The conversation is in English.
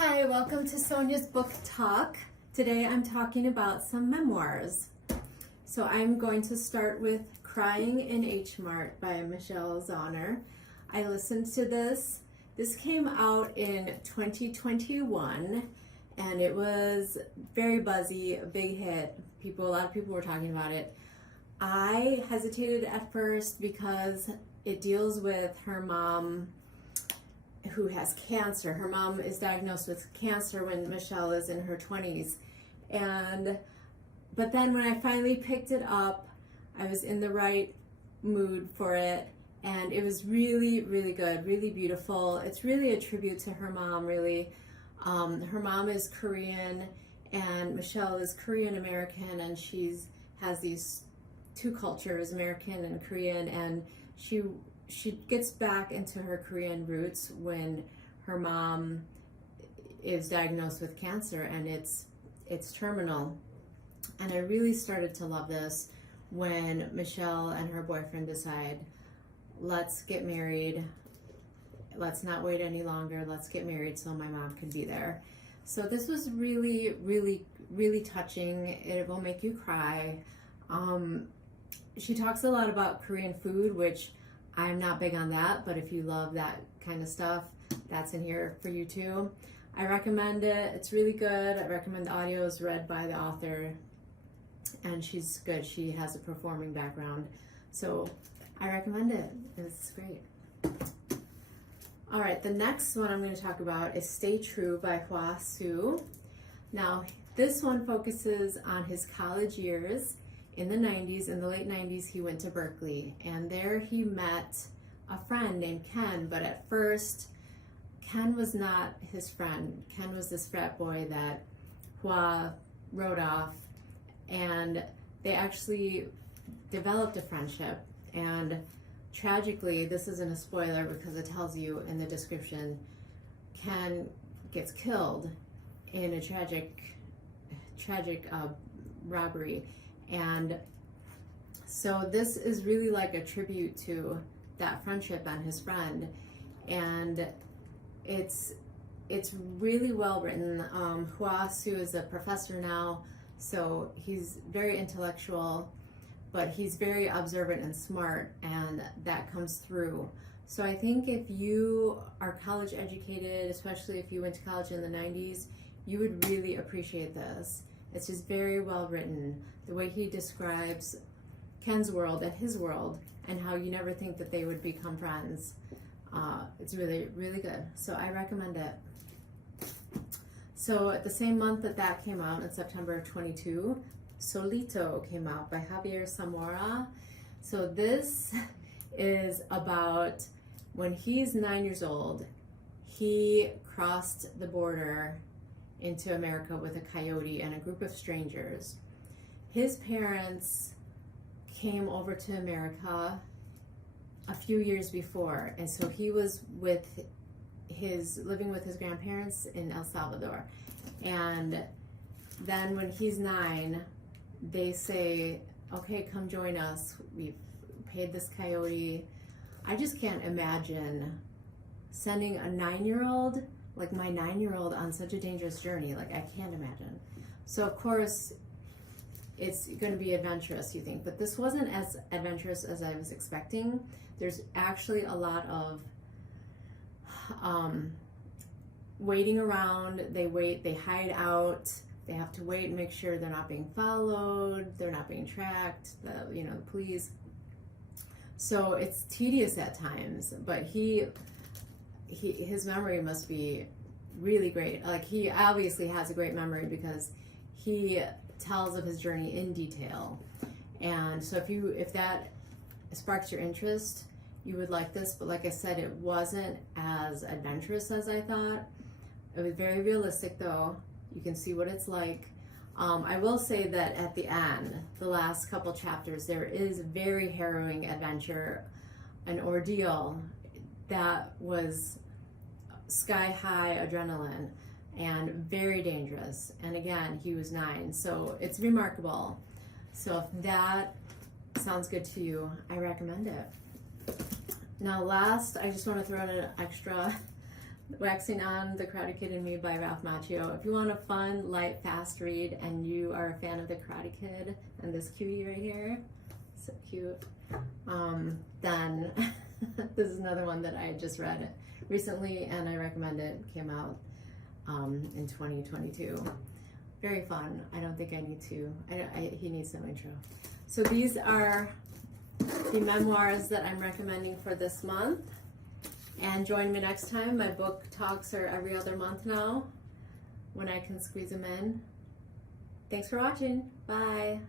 Hi, welcome to Sonia's Book Talk. Today I'm talking about some memoirs. So I'm going to start with Crying in Mart by Michelle Zauner. I listened to this. This came out in 2021 and it was very buzzy, a big hit. A lot of people were talking about it. I hesitated at first because it deals with her mom who has cancer. Her mom is diagnosed with cancer when Michelle is in her 20s. But then when I finally picked it up, I was in the right mood for it, and it was really, really good, really beautiful. It's really a tribute to her mom, really. Her mom is Korean, and Michelle is Korean American, and has these two cultures, American and Korean, and she gets back into her Korean roots when her mom is diagnosed with cancer, and it's terminal. And I really started to love this when Michelle and her boyfriend decide, let's get married, let's not wait any longer, let's get married so my mom can be there. So this was really, really, really touching. It will make you cry. She talks a lot about Korean food, which I'm not big on that, but if you love that kind of stuff, that's in here for you too. I recommend it. It's really good. I recommend the audio is read by the author, and she's good. She has a performing background, so I recommend it. It's great. All right, the next one I'm going to talk about is Stay True by Hua Hsu. Now, this one focuses on his college years. In the 90s, in the late 90s, he went to Berkeley, and there he met a friend named Ken, but at first, Ken was not his friend. Ken was this frat boy that Hua wrote off, and they actually developed a friendship, and tragically, this isn't a spoiler because it tells you in the description, Ken gets killed in a tragic robbery. And so this is really like a tribute to that friendship and his friend, and it's really well written. Hua Hsu is a professor now, so he's very intellectual, but he's very observant and smart, and that comes through. So I think if you are college educated, especially if you went to college in the 90s, you would really appreciate this. It's just very well written. The way he describes Ken's world and his world, and how you never think that they would become friends. It's really, really good. So I recommend it. So at the same month that came out, in September of 22, Solito came out by Javier Zamora. So this is about when he's 9 years old, he crossed the border into America with a coyote and a group of strangers. His parents came over to America a few years before, and so he was living with his grandparents in El Salvador. And then when he's 9, they say, okay, come join us. We've paid this coyote. I just can't imagine sending a 9-year-old, like my 9-year-old, on such a dangerous journey. Like, I can't imagine. So of course it's going to be adventurous, you think, but this wasn't as adventurous as I was expecting. There's actually a lot of waiting around. They hide out, they have to wait and make sure they're not being followed, they're not being tracked, the police. So it's tedious at times, but his memory must be really great. Like, he obviously has a great memory because he tells of his journey in detail. And so if that sparks your interest, you would like this. But like I said, it wasn't as adventurous as I thought. It was very realistic though. You can see what it's like. I will say that at the end, the last couple chapters, there is very harrowing adventure, an ordeal that was sky high adrenaline and very dangerous. And again, he was 9, so it's remarkable. So if that sounds good to you, I recommend it. Now last, I just want to throw in an extra Waxing On, The Karate Kid and Me by Ralph Macchio. If you want a fun, light, fast read and you are a fan of The Karate Kid and this cutie right here, so cute, then this is another one that I just read recently and I recommend it. It came out in 2022. Very fun. I don't think I need to, he needs some intro. So these are the memoirs that I'm recommending for this month. And join me next time. My book talks are every other month now when I can squeeze them in. Thanks for watching. Bye.